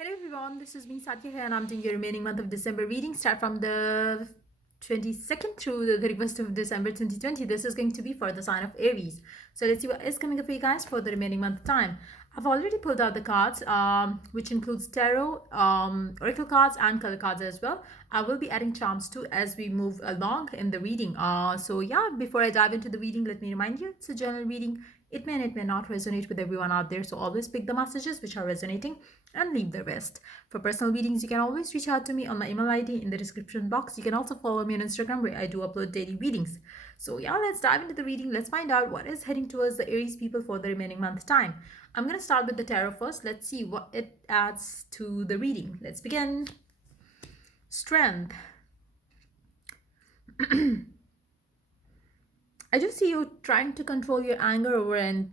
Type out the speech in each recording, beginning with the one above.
Hello everyone, this is me Satya here and I'm doing your remaining month of December reading. Start from the 22nd through the 31st of December 2020. This is going to be for the sign of Aries. So let's see what is coming up for you guys for the remaining month time. I've already pulled out the cards, which includes tarot, oracle cards and color cards as well. I will be adding charms too as we move along in the reading. So yeah, before I dive into the reading, let me remind you, it's a general reading. It may and it may not resonate with everyone out there. So always pick the messages which are resonating and leave the rest. For personal readings, you can always reach out to me on my email ID in the description box. You can also follow me on Instagram where I do upload daily readings. So yeah, let's dive into the reading. Let's find out what is heading towards the Aries people for the remaining month time. I'm going to start with the tarot first. Let's see what it adds to the reading. Let's begin. Strength. I do see you trying to control your anger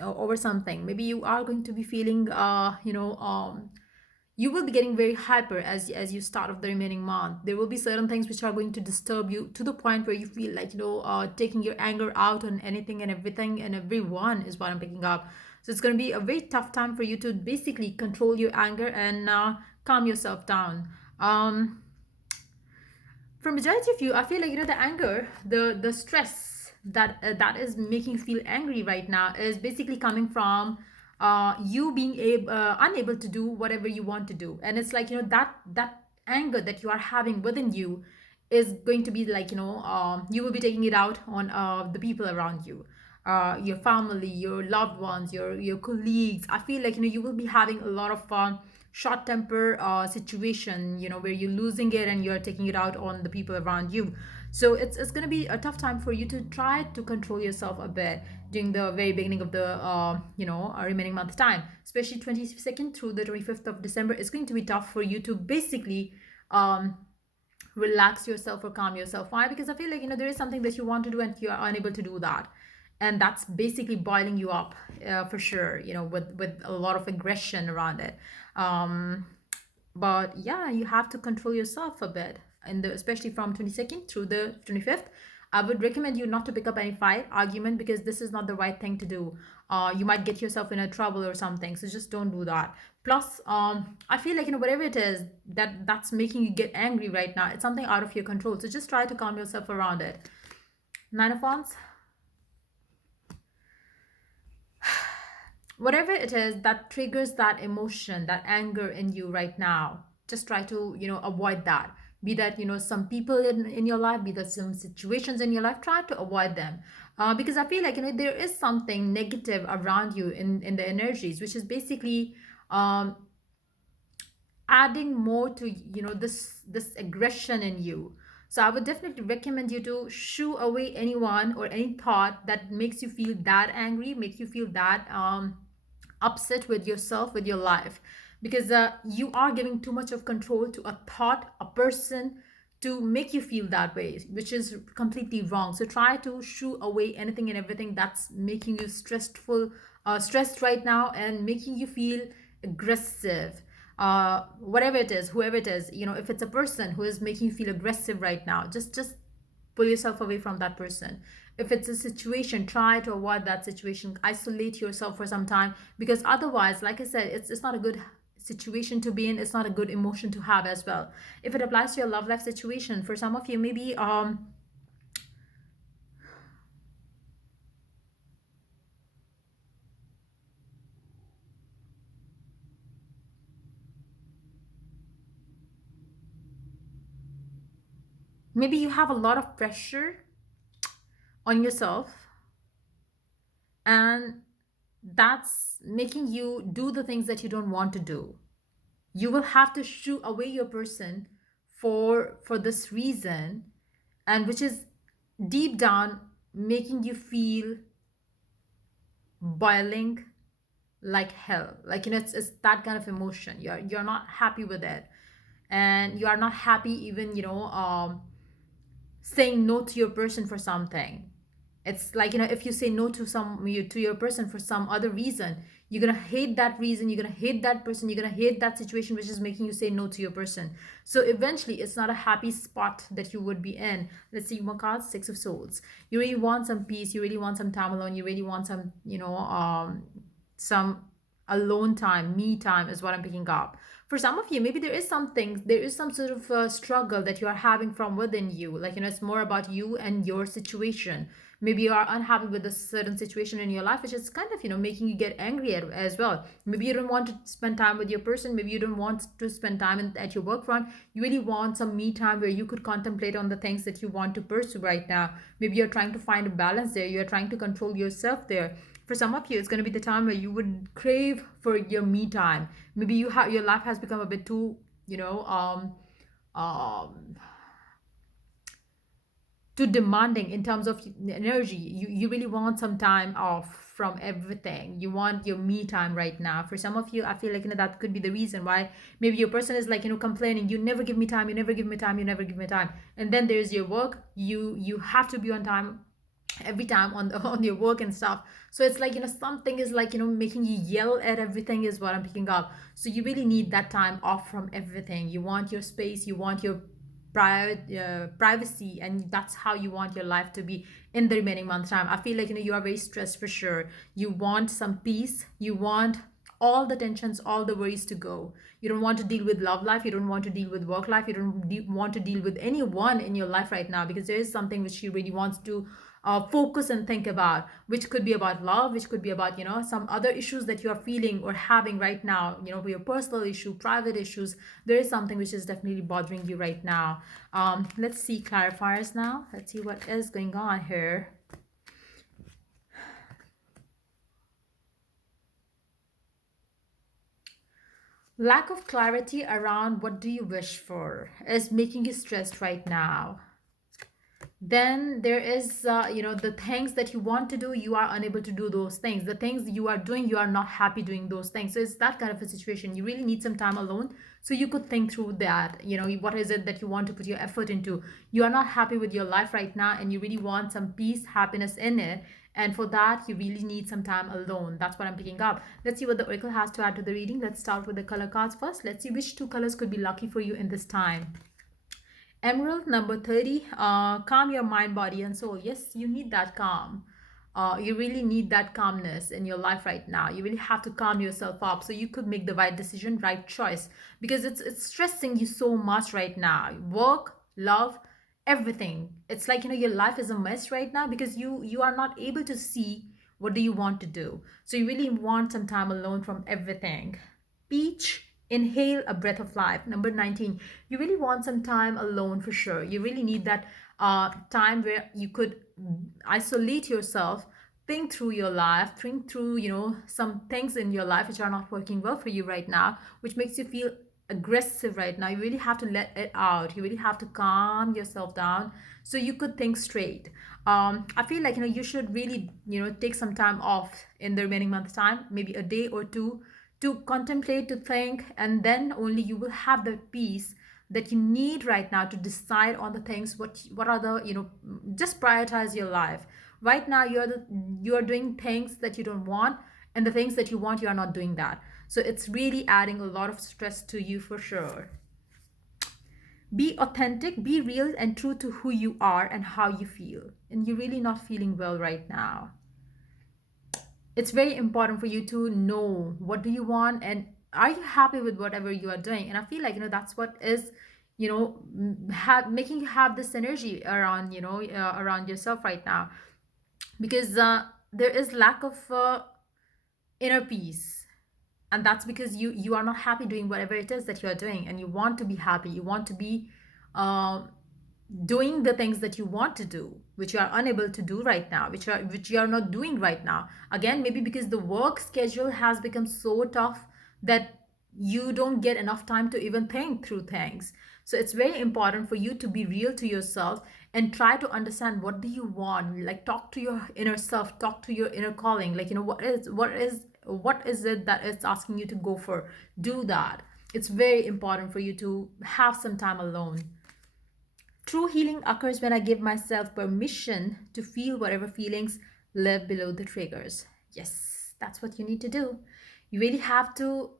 over something. Maybe you are going to be feeling, you will be getting very hyper as you start off the remaining month. There will be certain things which are going to disturb you to the point where you feel like taking your anger out on anything and everything and everyone is what I'm picking up. So it's going to be a very tough time for you to basically control your anger and calm yourself down. For majority of you, I feel like the anger, the stress that is making you feel angry right now is basically coming from you being unable to do whatever you want to do. And it's like that anger that you are having within you is going to be like you will be taking it out on the people around you, your family, your loved ones, your colleagues. I feel like you will be having a lot of short temper situation, where you're losing it and you're taking it out on the people around you. So it's going to be a tough time for you to try to control yourself a bit during the very beginning of the remaining month time, especially 22nd through the 25th of December. It's going to be tough for you to basically relax yourself or calm yourself. Why? Because I feel like there is something that you want to do and you are unable to do that, and that's basically boiling you up, for sure, with a lot of aggression around it. But yeah, you have to control yourself a bit, and especially from 22nd through the 25th. I would recommend you not to pick up any fight argument, because this is not the right thing to do. You might get yourself in a trouble or something, so just don't do that. Plus, I feel like whatever it is that's making you get angry right now, it's something out of your control, so just try to calm yourself around it. Nine of Wands. Whatever it is that triggers that emotion, that anger in you right now, just try to avoid that. Be that some people in your life, be that some situations in your life, try to avoid them. Because I feel like there is something negative around you in the energies, which is basically um adding more to this aggression in you. So I would definitely recommend you to shoo away anyone or any thought that makes you feel that angry, make you feel that upset with yourself, with your life, because you are giving too much of control to a thought, a person, to make you feel that way, which is completely wrong. So try to shoo away anything and everything that's making you stressed right now and making you feel aggressive. Whatever it is, whoever it is, if it's a person who is making you feel aggressive right now, just pull yourself away from that person. If it's a situation, try to avoid that situation, isolate yourself for some time, because otherwise, like I said, it's not a good situation to be in. It's not a good emotion to have as well. If it applies to your love life situation, for some of you, maybe you have a lot of pressure on yourself, and that's making you do the things that you don't want to do. You will have to shoo away your person for this reason, and which is deep down making you feel boiling like hell. Like it's that kind of emotion. You're not happy with it, and you are not happy even saying no to your person for something. It's like if you say no to your person for some other reason, you're gonna hate that reason, you're gonna hate that person, you're gonna hate that situation which is making you say no to your person. So eventually it's not a happy spot that you would be in. Let's see more cards. Six of Swords. You really want some peace, you really want some time alone, you really want some alone time, me time is what I'm picking up. For some of you, maybe there is some sort of struggle that you are having from within you. Like, it's more about you and your situation. Maybe you are unhappy with a certain situation in your life, which is kind of, making you get angry as well. Maybe you don't want to spend time with your person. Maybe you don't want to spend time at your work front. You really want some me time where you could contemplate on the things that you want to pursue right now. Maybe you're trying to find a balance there. You're trying to control yourself there. For some of you, it's going to be the time where you would crave for your me time. Maybe your life has become a bit too, um too demanding in terms of energy. You really want some time off from everything. You want your me time right now. For some of you, I feel like, that could be the reason why maybe your person is like, complaining, you never give me time, you never give me time, you never give me time. And then there's your work. You have to be on time every time on on your work and stuff. So it's like, something is like, making you yell at everything is what I'm picking up. So you really need that time off from everything. You want your space, you want your privacy, and that's how you want your life to be in the remaining month time. I feel like, you are very stressed for sure. You want some peace. You want all the tensions, all the worries to go. You don't want to deal with love life. You don't want to deal with work life. You don't want to deal with anyone in your life right now, because there is something which you really wants to focus and think about, which could be about love, which could be about, some other issues that you are feeling or having right now, your personal issue, private issues. There is something which is definitely bothering you right now. Let's see clarifiers now. Let's see what is going on here. Lack of clarity around what do you wish for is making you stressed right now. Then there is, the things that you want to do, you are unable to do those things. The things you are doing, you are not happy doing those things. So it's that kind of a situation. You really need some time alone so you could think through that. What is it that you want to put your effort into? You are not happy with your life right now, and you really want some peace, happiness in it. And for that, you really need some time alone. That's what I'm picking up. Let's see what the oracle has to add to the reading. Let's start with the color cards first. Let's see which two colors could be lucky for you in this time. Emerald number 30, calm your mind, body, and soul. Yes, you need that calm. You really need that calmness in your life right now. You really have to calm yourself up so you could make the right decision, right choice, because it's stressing you so much right now. Work, love, everything. It's like, your life is a mess right now because you are not able to see what do you want to do. So you really want some time alone from everything. Peach, inhale a breath of life. Number 19, you really want some time alone for sure. You really need that time where you could isolate yourself, think through your life, think through, some things in your life which are not working well for you right now, which makes you feel aggressive right now. You really have to let it out. You really have to calm yourself down so you could think straight. I feel like, you should really, take some time off in the remaining month time, maybe a day or two, to contemplate, to think, and then only you will have the peace that you need right now to decide on the things. What are the, just prioritize your life right now. You are doing things that you don't want, and the things that you want, you are not doing that. So it's really adding a lot of stress to you for sure. Be authentic, be real and true to who you are and how you feel, and you're really not feeling well right now. It's very important for you to know what do you want, and are you happy with whatever you are doing. And I feel like, that's what is, making you have this energy around, around yourself right now, because there is lack of inner peace, and that's because you are not happy doing whatever it is that you are doing, and you want to be happy. You want to be um doing the things that you want to do, which you are unable to do right now, which you are not doing right now. Again, maybe because the work schedule has become so tough that you don't get enough time to even think through things. So it's very important for you to be real to yourself and try to understand what do you want. Like, talk to your inner self, talk to your inner calling. Like, what is it that it's asking you to go for? Do that. It's very important for you to have some time alone. True healing occurs when I give myself permission to feel whatever feelings live below the triggers. Yes, that's what you need to do. You really have to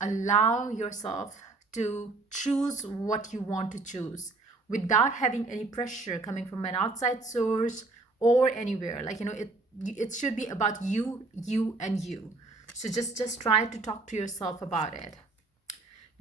allow yourself to choose what you want to choose without having any pressure coming from an outside source or anywhere. Like, it should be about you, you, and you. So just try to talk to yourself about it.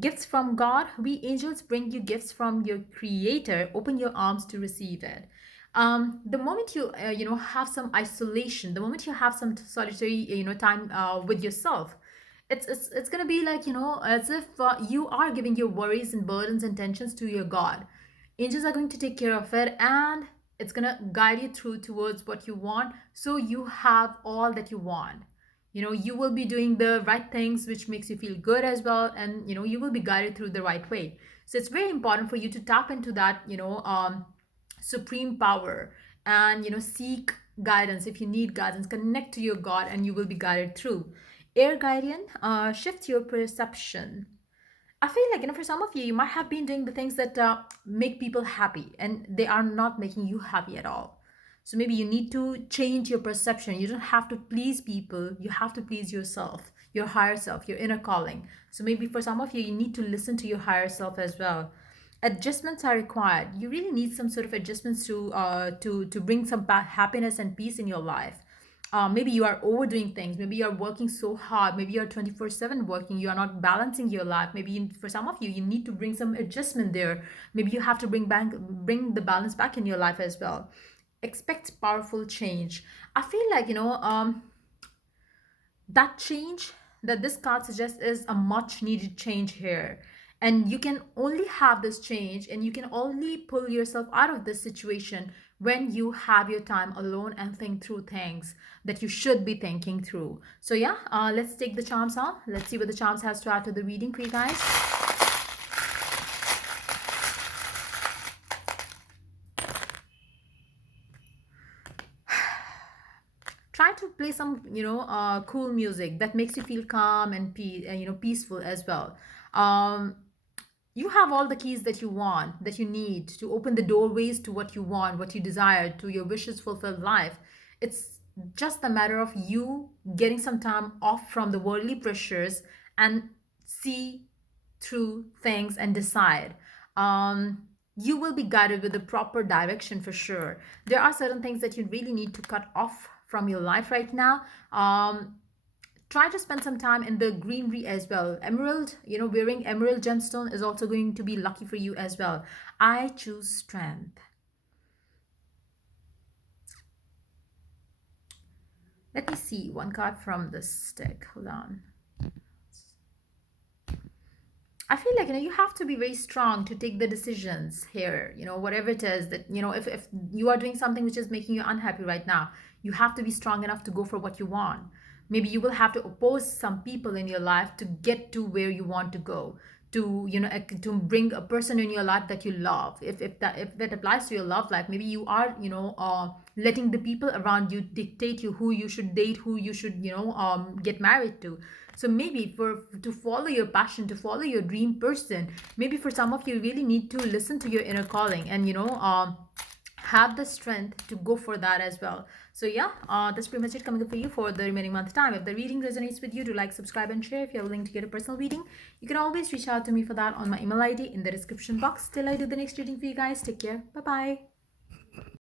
Gifts from God. We angels bring you gifts from your creator. Open your arms to receive it. The moment you have some isolation, the moment you have some solitary time with yourself, it's gonna be like as if you are giving your worries and burdens and tensions to your God. Angels are going to take care of it, and it's gonna guide you through towards what you want, so you have all that you want. You will be doing the right things which makes you feel good as well, and you will be guided through the right way. So it's very important for you to tap into that supreme power, and seek guidance. If you need guidance, connect to your God, and you will be guided through. Air guardian, shift your perception. I feel like, for some of you, you might have been doing the things that make people happy, and they are not making you happy at all. So maybe you need to change your perception. You don't have to please people, you have to please yourself, your higher self, your inner calling. So maybe for some of you, you need to listen to your higher self as well. Adjustments are required. You really need some sort of adjustments to bring some happiness and peace in your life. Maybe you are overdoing things. Maybe you are working so hard. Maybe you are 24/7 working. You are not balancing your life. Maybe for some of you, you need to bring some adjustment there. Maybe you have to bring the balance back in your life as well. Expect powerful change. I feel like that change that this card suggests is a much needed change here. And you can only have this change, and you can only pull yourself out of this situation when you have your time alone and think through things that you should be thinking through. So yeah, let's take the charms out. Let's see what the charms has to add to the reading for you guys. Try to play some cool music that makes you feel calm and peaceful as well. um you have all the keys that you want, that you need to open the doorways to what you want, what you desire, to your wishes fulfilled life. It's just a matter of you getting some time off from the worldly pressures and see through things and decide. You will be guided with the proper direction for sure. There are certain things that you really need to cut off from your life right now. Try to spend some time in the greenery as well. Emerald, wearing emerald gemstone is also going to be lucky for you as well. I choose strength. Let me see one card from this stick. Hold on. I feel like you have to be very strong to take the decisions here. Whatever it is that if you are doing something which is making you unhappy right now, you have to be strong enough to go for what you want. Maybe you will have to oppose some people in your life to get to where you want to go, to to bring a person in your life that you love. If that applies to your love life, maybe you are letting the people around you dictate you who you should date, who you should get married to. So maybe to follow your passion, to follow your dream person, maybe for some of you really need to listen to your inner calling, and have the strength to go for that as well. So yeah, that's pretty much it coming up for you for the remaining month time. If the reading resonates with you, do like, subscribe, and share. If you're willing to get a personal reading, you can always reach out to me for that on my email ID in the description box. Till I do the next reading for you guys, take care. Bye bye.